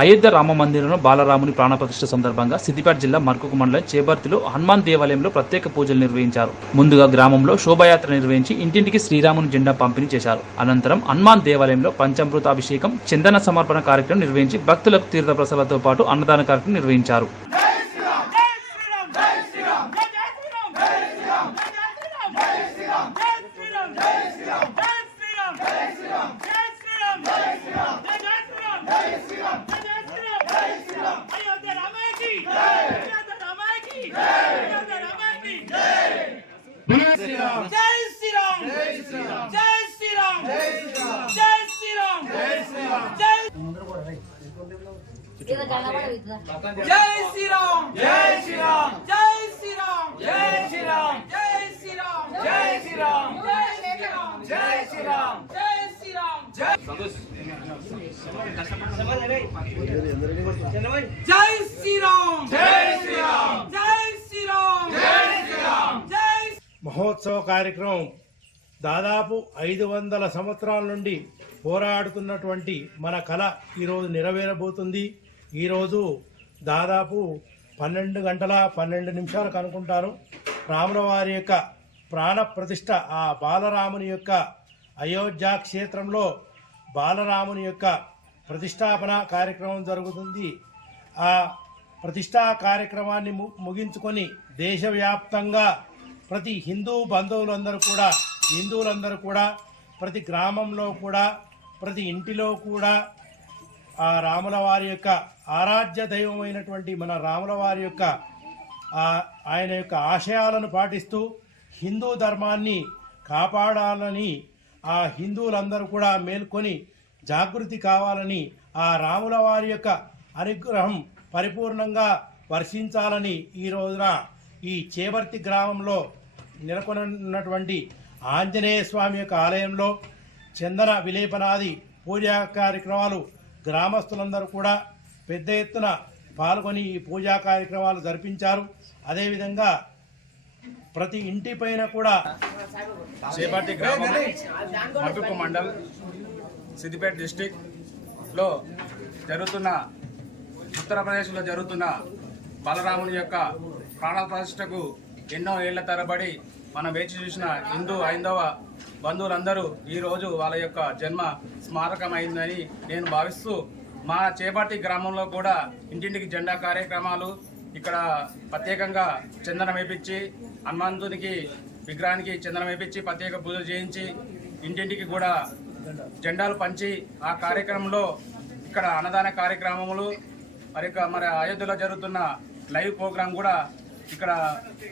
అయోధ్య రామ మందిరంలో బాలరాముని ప్రాణప్రతిష్ఠ సందర్భంగా సిద్దిపేట జిల్లా మర్కుకు మండలం చేబర్తిలో హనుమాన్ దేవాలయంలో ప్రత్యేక పూజలు నిర్వహించారు. ముందుగా గ్రామంలో శోభాయాత్ర నిర్వహించి ఇంటింటికి శ్రీరాముని జెండా పంపిణీ చేశారు. అనంతరం హనుమాన్ దేవాలయంలో పంచామృతాభిషేకం చందన సమర్పణ కార్యక్రమం నిర్వహించి భక్తులకు తీర్థప్రసాదాలతో పాటు అన్నదాన కార్యక్రమం నిర్వహించారు జై శ్రీరామ్ జై శ్రీరామ్ జై శ్రీరామ్ జై శ్రీరామ్ జై శ్రీరామ్ జై ఇది కనబడదు ఇట్లా. జై శ్రీరామ్ జై శ్రీరామ్ జై శ్రీరామ్ జై శ్రీరామ్ జై శ్రీరామ్ జై శ్రీరామ్ జై శ్రీరామ్ జై శ్రీరామ్ జై శ్రీరామ్ జై జై శ్రీరామ్ జై శ్రీరామ్ జై శ్రీరామ్ జై శ్రీరామ్ జై మహోత్సవ కార్యక్రమం దాదాపు ఐదు వందల సంవత్సరాల నుండి పోరాడుతున్నటువంటి మన కళ ఈరోజు నెరవేరబోతుంది ఈరోజు దాదాపు పన్నెండు గంటల పన్నెండు నిమిషాలకు అనుకుంటారు రాముల వారి యొక్క ప్రాణ ప్రతిష్ట ఆ బాలరాముని యొక్క అయోధ్య క్షేత్రంలో బాలరాముని యొక్క ప్రతిష్టాపన కార్యక్రమం జరుగుతుంది. ఆ ప్రతిష్టా కార్యక్రమాన్ని ము- ముగించుకొని దేశవ్యాప్తంగా ప్రతి హిందూ బంధువులందరూ కూడా హిందువులందరూ కూడా ప్రతి గ్రామంలో కూడా ప్రతి ఇంటిలో కూడా ఆ రాముల వారి యొక్క ఆరాధ్య దైవమైనటువంటి మన రాముల వారి యొక్క ఆయన యొక్క ఆశయాలను పాటిస్తూ హిందూ ధర్మాన్ని కాపాడాలని ఆ హిందువులందరూ కూడా మేల్కొని జాగృతి కావాలని ఆ రాముల వారి యొక్క అనుగ్రహం పరిపూర్ణంగా వర్షించాలని ఈ రోజున ఈ చేవర్తి గ్రామంలో నెలకొన్నటువంటి ఆంజనేయ స్వామి యొక్క ఆలయంలో చందన విలేపనాది పూజా కార్యక్రమాలు గ్రామస్తులందరూ కూడా పెద్ద ఎత్తున పాల్గొని ఈ పూజా కార్యక్రమాలు జరిపించారు. అదేవిధంగా ప్రతి ఇంటి పైన కూడా చేపట్టి గ్రామం మటుకు మండల్ సిద్దిపేట డిస్టిక్లో జరుగుతున్న ఉత్తరప్రదేశ్లో జరుగుతున్న బలరాముని యొక్క ప్రాణ ప్రతిష్టకు ఎన్నో ఏళ్ళ తరబడి మనం వేచి చూసిన హిందూ హైందవ బంధువులందరూ ఈరోజు వాళ్ళ యొక్క జన్మ స్మారకమైందని నేను భావిస్తూ మా చేపట్టి గ్రామంలో కూడా ఇంటింటికి జెండా కార్యక్రమాలు ఇక్కడ ప్రత్యేకంగా చందనం వేపించి హనుమంతునికి విగ్రహానికి చందనం వేపించి ప్రత్యేక పూజలు చేయించి ఇంటింటికి కూడా జెండాలు పంచి ఆ కార్యక్రమంలో ఇక్కడ అన్నదాన కార్యక్రమములు మరి మరి అయోధ్యలో జరుగుతున్న లైవ్ ప్రోగ్రాం కూడా ఇక్కడ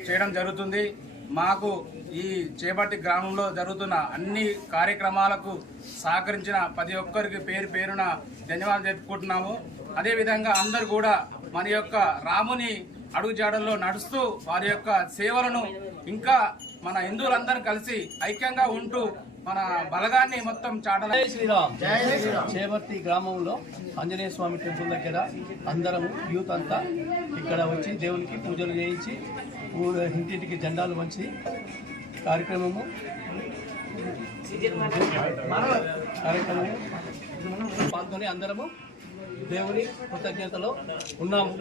చేయడం జరుగుతుంది. మాకు ఈ చేపట్టి గ్రామంలో జరుగుతున్న అన్ని కార్యక్రమాలకు సహకరించిన ప్రతి ఒక్కరికి పేరు పేరున ధన్యవాదాలు చెప్పుకుంటున్నాము అదేవిధంగా అందరు కూడా మన యొక్క రాముని అడుగుజాడల్లో నడుస్తూ వారి యొక్క సేవలను ఇంకా మన హిందువులందరూ కలిసి ఐక్యంగా ఉంటూ మన బలగాన్ని మొత్తం చాటల జై శ్రీరామ్. గ్రామంలో ఆంజనేయ స్వామి టెంపుల్ దగ్గర అందరం యూత్ అంతా ఇక్కడ వచ్చి దేవునికి పూజలు చేయించి ఊరు ఇంటింటికి జెండాలు వంచి కార్యక్రమము. కార్యక్రమము. పాల్గొని అందరము దేవుని కృతజ్ఞతలో ఉన్నాము.